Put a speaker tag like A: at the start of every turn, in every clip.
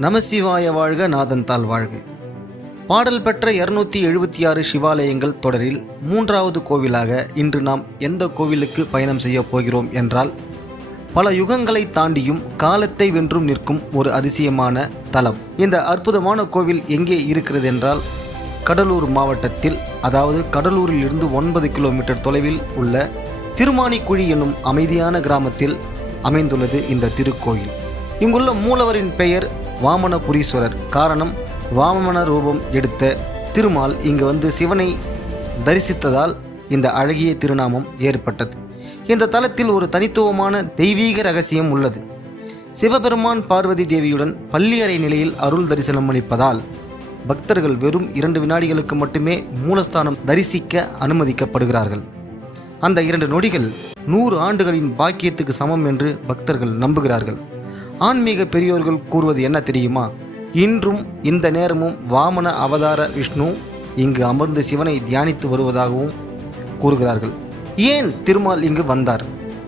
A: நமசிவாய வாழ்க நாதன்தால் வாழ்க. பாடல் பெற்ற இருநூத்தி எழுபத்தி ஆறு சிவாலயங்கள் தொடரில் மூன்றாவது கோவிலாக இன்று நாம் எந்த கோவிலுக்கு பயணம் செய்ய போகிறோம் என்றால் பல யுகங்களை தாண்டியும் காலத்தை வென்றும் நிற்கும் ஒரு அதிசயமான தலம். இந்த அற்புதமான கோவில் எங்கே இருக்கிறது என்றால் கடலூர் மாவட்டத்தில் அதாவது கடலூரிலிருந்து ஒன்பது கிலோமீட்டர் தொலைவில் உள்ள திருமானிக்குழி என்னும் அமைதியான கிராமத்தில் அமைந்துள்ளது இந்த திருக்கோயில் இங்குள்ள மூலவரின் பெயர் வாமனபுரீஸ்வரர் காரணம் வாமன ரூபம் எடுத்த திருமால் இங்கு வந்து சிவனை தரிசித்ததால் இந்த அழகிய திருநாமம் ஏற்பட்டது. இந்த தலத்தில் ஒரு தனித்துவமான தெய்வீக ரகசியம் உள்ளது. சிவபெருமான் பார்வதி தேவியுடன் பள்ளியறை நிலையில் அருள் தரிசனம் அளிப்பதால் பக்தர்கள் வெறும் இரண்டு வினாடிகளுக்கு மட்டுமே மூலஸ்தானம் தரிசிக்க அனுமதிக்கப்படுகிறார்கள். அந்த இரண்டு நொடிகள் நூறு ஆண்டுகளின் பாக்கியத்துக்கு சமம் என்று பக்தர்கள் நம்புகிறார்கள். ஆன்மீக பெரியோர்கள் கூறுவது என்ன தெரியுமா? இன்றும் இந்த நேரமும் வாமன அவதார விஷ்ணு இங்கு அமர்ந்து சிவனை தியானித்து வருவதாகவும் கூறுகிறார்கள். ஏன் திருமால் இங்கு வந்தார்?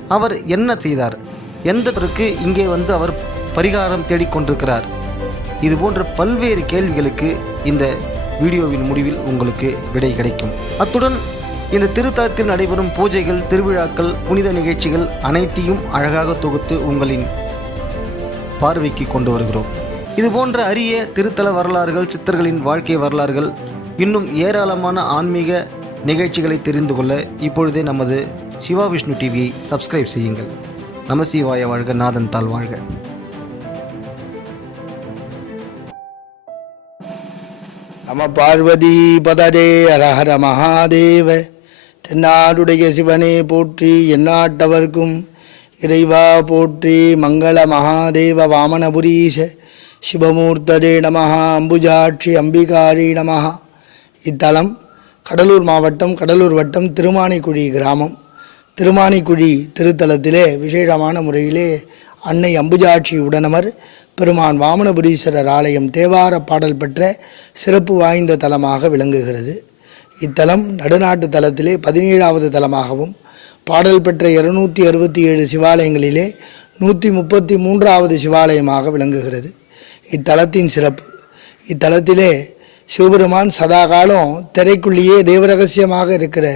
A: அவர் என்ன செய்தார்? எந்த பிறகு இங்கே வந்து அவர் பரிகாரம் தேடிக்கொண்டிருக்கிறார் இது போன்ற பல்வேறு கேள்விகளுக்கு இந்த வீடியோவின் முடிவில் உங்களுக்கு விடை கிடைக்கும். அத்துடன் இந்த திருத்தலத்தில் நடைபெறும் பூஜைகள் திருவிழாக்கள் புனித நிகழ்ச்சிகள் அனைத்தையும் அழகாக தொகுத்து உங்களின் பார்வைக்கு கொண்டு வருகிறோம். இது போன்ற அரிய திருத்தல வரலாறுகள் சித்தர்களின் வாழ்க்கை வரலாறுகள் இன்னும் ஏராளமான ஆன்மீக நிகழ்ச்சிகளை தெரிந்து கொள்ள இப்பொழுதே நமது சிவா விஷ்ணு டிவியை சப்ஸ்கிரைப் செய்யுங்கள். நமசிவாய வாழ்க நாதன் தாள் வாழ்க.
B: நம பார்வதி பதரே அரஹர மகாதேவ தென்னாடுடைய சிவனே போற்றி எந்நாட்டவர்க்கும் இறைவா போற்றி மங்கள மகாதேவ வாமனபுரீஷ சிவமூர்த்ததே நமஹ அம்புஜாட்சி அம்பிகாரி நமஹ. இத்தலம் கடலூர் மாவட்டம் கடலூர் வட்டம் திருமானிக்குழி கிராமம். திருமானிக்குழி திருத்தலத்திலே விசேஷமான முறையிலே அன்னை அம்புஜாட்சி உடனமர் பெருமான் வாமனபுரீஸ்வரர் ஆலயம் தேவார பாடல் பெற்ற சிறப்பு வாய்ந்த தலமாக விளங்குகிறது. இத்தலம் நடுநாட்டு தலத்திலே பதினேழாவது தலமாகவும் பாடல் பெற்ற இருநூற்றி அறுபத்தி ஏழு சிவாலயங்களிலே நூற்றி முப்பத்தி மூன்றாவது சிவாலயமாக விளங்குகிறது. இத்தலத்தின் சிறப்பு. இத்தலத்திலே சிவபெருமான் சதாகாலம் திரைக்குள்ளேயே தேவரகசியமாக இருக்கிற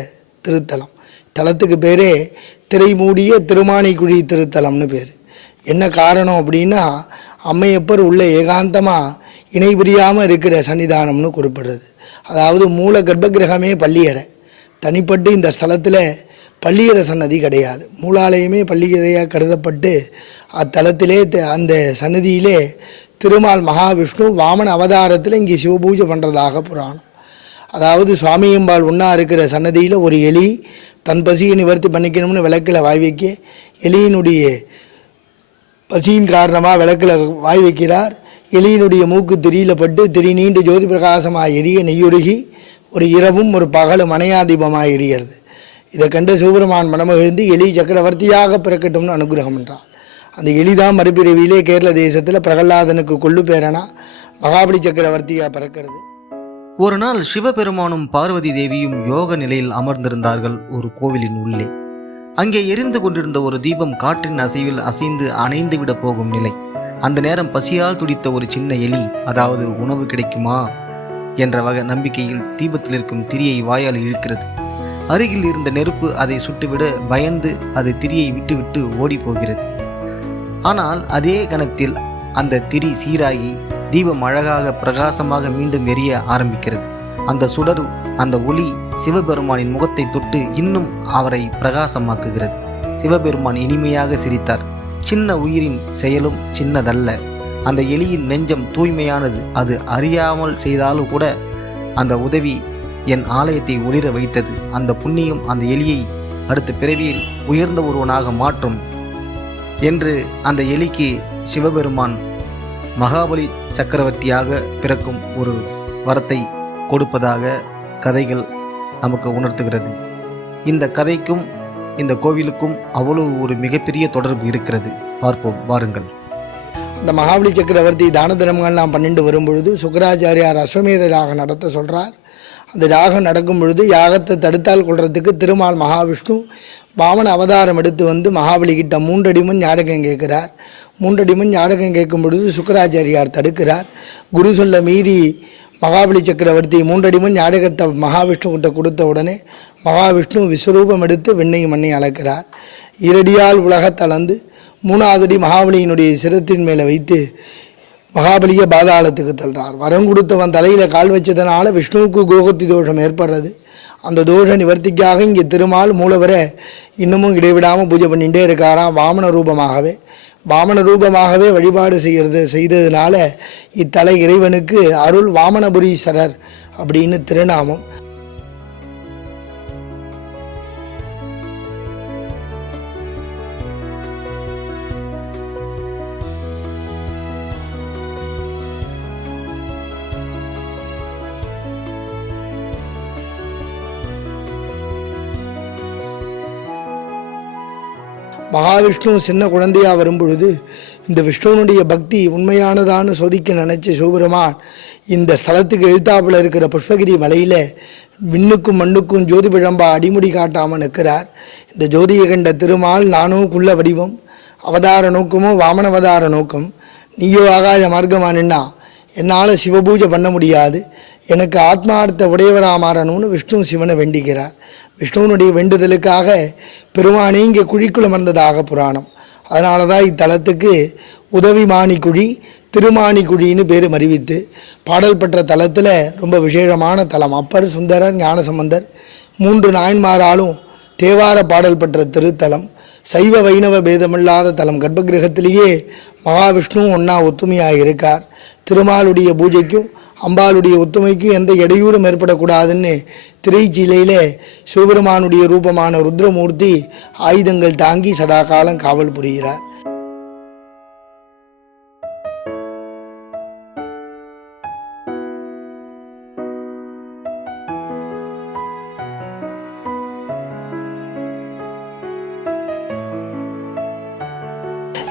B: திருத்தலம். தலத்துக்கு பேரே திரை மூடிய திருமானிக்குழி திருத்தலம்னு பேர். என்ன காரணம் அப்படின்னா அம்மையப்பர் உள்ள ஏகாந்தமாக இணை பிரியாமல் இருக்கிற சன்னிதானம்னு குறிப்பிடுறது. அதாவது மூல கர்ப்பகிரகமே பள்ளியறை தனிப்பட்டு இந்த ஸ்தலத்தில் பள்ளியர சன்னதி கிடையாது. மூலாலயமே பள்ளியறையாக கருதப்பட்டு அத்தலத்திலே த- அந்த சன்னதியிலே திருமால் மகாவிஷ்ணு வாமன அவதாரத்தில் இங்கே சிவபூஜை பண்ணுறதாக புராணம். அதாவது சுவாமியம்பாள் ஒன்றா இருக்கிற சன்னதியில் ஒரு எலி தன் பசியை நிவர்த்தி பண்ணிக்கணும்னு விளக்கில் வாய் வைக்க எலியினுடைய பசியின் காரணமாக விளக்கில் வாய் வைக்கிறார். எலியினுடைய மூக்கு திரியில பட்டு திரி நீண்டு ஜோதி பிரகாசமாக எரிய நெய்யுருகி ஒரு இரவும் ஒரு பகலும் அணையாதீபமாக எரியறது. இதை கண்டு சிவபெருமான் மனமகிழ்ந்து எலி சக்கரவர்த்தியாக பிறக்கட்டும்னு அனுகிரகம் என்றான் அந்த எலிதான் மறுபிறவியிலே கேரள தேசத்தில் பிரகலாதனுக்கு கொள்ளு பேரனா மகாபலி சக்கரவர்த்தியாக பிறக்கிறது.
A: ஒரு நாள் சிவபெருமானும் பார்வதி தேவியும் யோக நிலையில் அமர்ந்திருந்தார்கள் ஒரு கோவிலின் உள்ளே. அங்கே எரிந்து கொண்டிருந்த ஒரு தீபம் காற்றின் அசைவில் அசைந்து அணைந்து விட போகும் நிலை. அந்த நேரம் பசியால் துடித்த ஒரு சின்ன எலி அதாவது உணவு கிடைக்குமா? என்ற வகை நம்பிக்கையில் தீபத்தில் இருக்கும் திரியை வாயால் இழுக்கிறது. அருகில் இருந்த நெருப்பு அதை சுட்டுவிட பயந்து அது திரியை விட்டுவிட்டு ஓடி போகிறது ஆனால் அதே கணத்தில் அந்த திரி சீராகி தீபம் அழகாக பிரகாசமாக மீண்டும் எரிய ஆரம்பிக்கிறது. அந்த சுடர் அந்த ஒளி சிவபெருமானின் முகத்தை தொட்டு இன்னும் அவரை பிரகாசமாக்குகிறது. சிவபெருமான் இனிமையாக சிரித்தார். சின்ன உயிரின் செயலும் சின்னதல்ல. அந்த எலியின் நெஞ்சம் தூய்மையானது. அது அறியாமல் செய்தாலும் கூட அந்த உதவி என் ஆலயத்தை ஒளிர வைத்தது. அந்த புண்ணியம் அந்த எலியை அடுத்த பிறவியில் உயர்ந்த ஒருவனாக மாற்றும் என்று அந்த எலிக்கு சிவபெருமான் மகாபலி சக்கரவர்த்தியாக பிறக்கும் ஒரு வரத்தை கொடுப்பதாக கதைகள் நமக்கு உணர்த்துகிறது. இந்த கதைக்கும் இந்த கோவிலுக்கும் அவ்வளவு ஒரு மிகப்பெரிய தொடர்பு இருக்கிறது. பார்ப்போம் வாருங்கள்.
B: இந்த மகாபலி சக்கரவர்த்தி தான தர்மங்கள்லாம் பன்னெண்டு வரும்பொழுது சுக்கராச்சாரியார் அஸ்வமேதராக நடத்த சொல்கிறார் அந்த யாகம் நடக்கும் பொழுது யாகத்தை தடுத்தால் கொள்றதுக்கு திருமால் மகாவிஷ்ணு வாமன அவதாரம் எடுத்து வந்து மகாபலி கிட்ட மூன்றடி ஞாடகம் கேட்கிறார். மூன்றடிமன் ஞாடகம் கேட்கும் பொழுது சுக்கராச்சாரியார் தடுக்கிறார். குரு சொல்ல மீறி மகாபலி சக்கரவர்த்தி மூன்றடிமன் ஞாடகத்தை மகாவிஷ்ணு கிட்ட கொடுத்த உடனே மகாவிஷ்ணு விஸ்வரூபம் எடுத்து வெண்ணையும் மண்ணை அளக்கிறார். இரடியால் உலகத்தளந்து மூணாவது அடி மகாபலியினுடைய சிரத்தின் மேலே வைத்து மகாபலியை பாதாளத்துக்கு தள்ளுறார். வரம் கொடுத்தவன் தலையில் கால் வச்சதுனால விஷ்ணுவுக்கு கோகத்தி தோஷம் ஏற்படுறது. அந்த தோஷ நிவர்த்திக்காக இங்கே திருமால் மூலவரை இன்னமும் இடைவிடாமல் பூஜை பண்ணிகிட்டே இருக்காராம் வாமன ரூபமாகவே. வாமன ரூபமாகவே வழிபாடு செய்கிறது செய்ததுனால இத்தலை இறைவனுக்கு அருள் வாமனபுரீஸ்வரர் அப்படின்னு திருநாமம். மகாவிஷ்ணு சின்ன குழந்தையா வரும்பொழுது இந்த விஷ்ணுவனுடைய பக்தி உண்மையானதான்னு சோதிக்க நினைச்ச சிவபெருமான் இந்த ஸ்தலத்துக்கு எழுத்தாப்புல இருக்கிற புஷ்பகிரி மலையில் விண்ணுக்கும் மண்ணுக்கும் ஜோதி விழம்பா அடிமுடி காட்டாமல் நிற்கிறார். இந்த ஜோதியை கண்ட திருமால் நானும் குள்ள வடிவம் அவதார நோக்கமோ வாமன அவதார நோக்கம் நீயோ ஆகாய மார்க்கமா நின்னா என்னால் சிவபூஜை பண்ண முடியாது எனக்கு ஆத்மார்த்த உடையவரா மாறணும்னு விஷ்ணு சிவனை வேண்டிக்கிறார். விஷ்ணுவனுடைய வேண்டுதலுக்காக பெருமானே இங்கே குழிக்குள்ள மறந்ததாக புராணம். அதனால தான் இத்தலத்துக்கு உதவி மாணிக்குழி திருமாணிக்குழின்னு பேர் அறிவித்து பாடல் பெற்ற தலத்தில் ரொம்ப விசேஷமான தலம். அப்பர் சுந்தரர் ஞானசம்பந்தர் மூன்று நாயன்மாராலும் தேவார பாடல் பெற்ற திருத்தலம். சைவ வைணவ பேதமில்லாத தலம். கர்ப்பகிரகத்திலேயே மகாவிஷ்ணு ஒன்றா ஒத்துமையாக இருக்கார் திருமாலுடைய பூஜைக்கும் அம்பாளுடைய ஒத்துமைக்கும் எந்த இடையூறும் ஏற்படக்கூடாதுன்னு திரைச்சீலையிலே சிவபெருமானுடைய ரூபமான ருத்ரமூர்த்தி ஆயுதங்கள் தாங்கி சதா காலம் காவல் புரிகிறார்.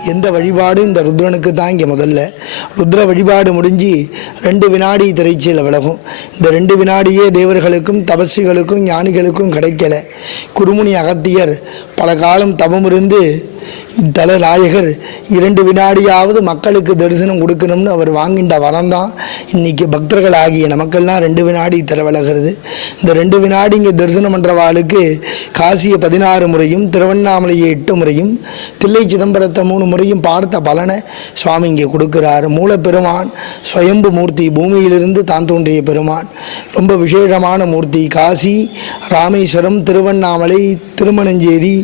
B: எந்த வழிபாடும் இந்த ருத்ரனுக்கு தான் இங்கே முதல்ல. ருத்ர வழிபாடு முடிஞ்சு ரெண்டு வினாடி திரைச்சியில் விலகும். இந்த ரெண்டு வினாடியே தேவர்களுக்கும் தபஸ்விகளுக்கும் ஞானிகளுக்கும் கிடைக்கல. குருமுனி அகத்தியர் பல காலம் தபமிருந்து இத்தல நாயகர் இரண்டு வினாடியாவது மக்களுக்கு தரிசனம் கொடுக்கணும்னு அவர் வாங்கின்ற வரம் தான் இன்றைக்கி பக்தர்கள் ஆகிய நமக்கெல்லாம் ரெண்டு வினாடி தர இந்த ரெண்டு வினாடி இங்கே தரிசனம் பண்ணுறவாளுக்கு காசியை பதினாறு முறையும் திருவண்ணாமலையை எட்டு முறையும் தில்லை சிதம்பரத்தை மூணு முறையும் பார்த்த பலனை சுவாமி இங்கே கொடுக்குறார். மூலப்பெருமான் சுயம்பு மூர்த்தி பூமியிலிருந்து தான் தோன்றிய பெருமான். ரொம்ப விசேஷமான மூர்த்தி. காசி ராமேஸ்வரம் திருவண்ணாமலை திருமணஞ்சேரி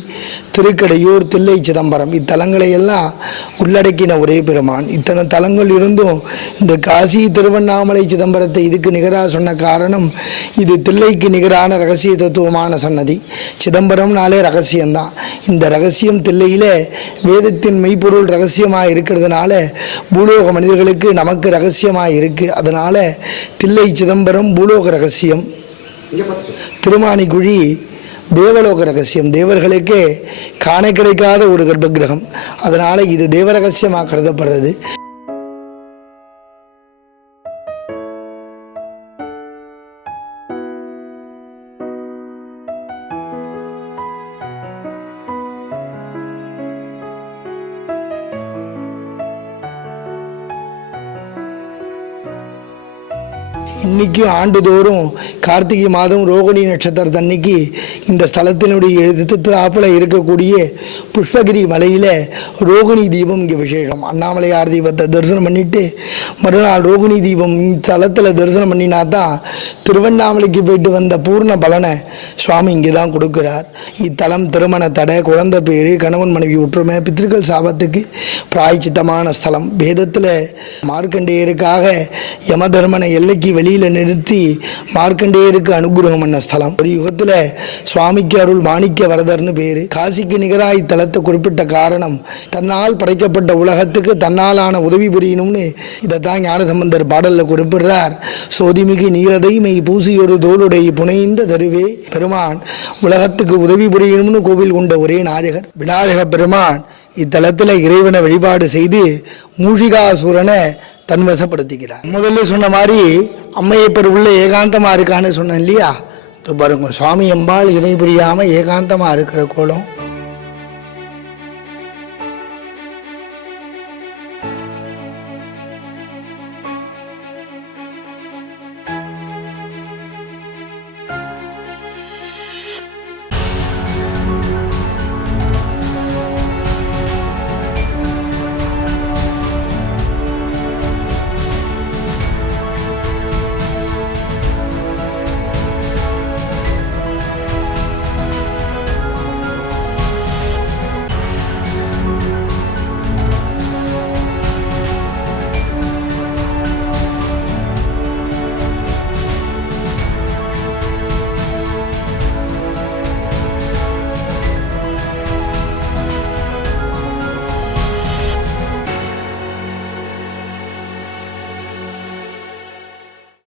B: திருக்கடையூர் தில்லை சிதம்பரம். இத்தலங்களை எல்லாம் உள்ளடக்கின ஒரே பெருமான். இத்தனை தலங்கள் இருந்தும் இந்த காசி திருவண்ணாமலை சிதம்பரத்தை இதுக்கு நிகராக சொன்ன காரணம் இது தில்லைக்கு நிகரான ரகசிய தத்துவமான சன்னதி. சிதம்பரம்னாலே ரகசியம்தான். இந்த ரகசியம் தில்லையில் வேதத்தின் மெய்ப்பொருள் ரகசியமாக இருக்கிறதுனால பூலோக மனிதர்களுக்கு நமக்கு ரகசியமாக இருக்கு. அதனால தில்லை சிதம்பரம் பூலோக ரகசியம். திருமானிக்குழி தேவலோக ரகசியம். தேவர்களுக்கே காண கிடைக்காத ஒரு கர்ப்பகிரகம் அதனால் இது தேவ ரகசியமாக கருதப்படுறது. இன்னைக்கும் ஆண்டுதோறும் கார்த்திகை மாதம் ரோகிணி நட்சத்திரத்தன்னைக்கு இந்த ஸ்தலத்தினுடைய எதிர்த்தாப்பில் இருக்கக்கூடிய புஷ்பகிரி மலையில் ரோகிணி தீபம் இங்கே விசேஷம். அண்ணாமலையார் தீபத்தை தரிசனம் பண்ணிட்டு மறுநாள் ரோகிணி தீபம் இந்த ஸ்தலத்தில் தரிசனம் பண்ணினா தான் திருவண்ணாமலைக்கு போயிட்டு வந்த பூர்ண பலனை சுவாமி இங்கே தான் கொடுக்குறார். இத்தலம் திருமண தடை குழந்தை பேர் கணவன் மனைவி ஒற்றுமை பித்திருக்கள் சாபத்துக்கு பிராய்ச்சித்தமான ஸ்தலம். வேதத்தில் மார்க்கண்டேயருக்காக யமதர்மனை எல்லைக்கு வழியில் நிறுத்தி மார்க்கண்டேயருக்கு அனுகிரகம் பண்ண ஸ்தலம். ஒரு யுகத்தில் சுவாமிக்கு அருள் மாணிக்க வரதர்னு பேர். காசிக்கு நிகராக இத்தலத்தை குறிப்பிட்ட காரணம் தன்னால் படைக்கப்பட்ட உலகத்துக்கு தன்னாலான உதவி புரியணும்னு இதைத்தான் ஞானசம்பந்தர் பாடலில் குறிப்பிடுறார். சோதிமிகு நீரதை மெய் பூசியொரு தோளுடைய புனைந்த தருவே பெருமான் உலகத்துக்கு உதவி புரியணும்னு கோவில் கொண்ட ஒரே நாயகர். விநாயக பெருமான் இத்தலத்தில் இறைவனை வழிபாடு செய்து மூஷிகாசுரனை தன்வசப்படுத்திக்கிறார் முதல்ல சொன்ன மாதிரி அம்மையப்பர் உள்ள ஏகாந்தமாக இருக்கான்னு சொன்னேன் இல்லையா? இப்போ பாருங்க சுவாமி அம்பாள் இணை புரியாமல் ஏகாந்தமாக இருக்கிற கோலம்.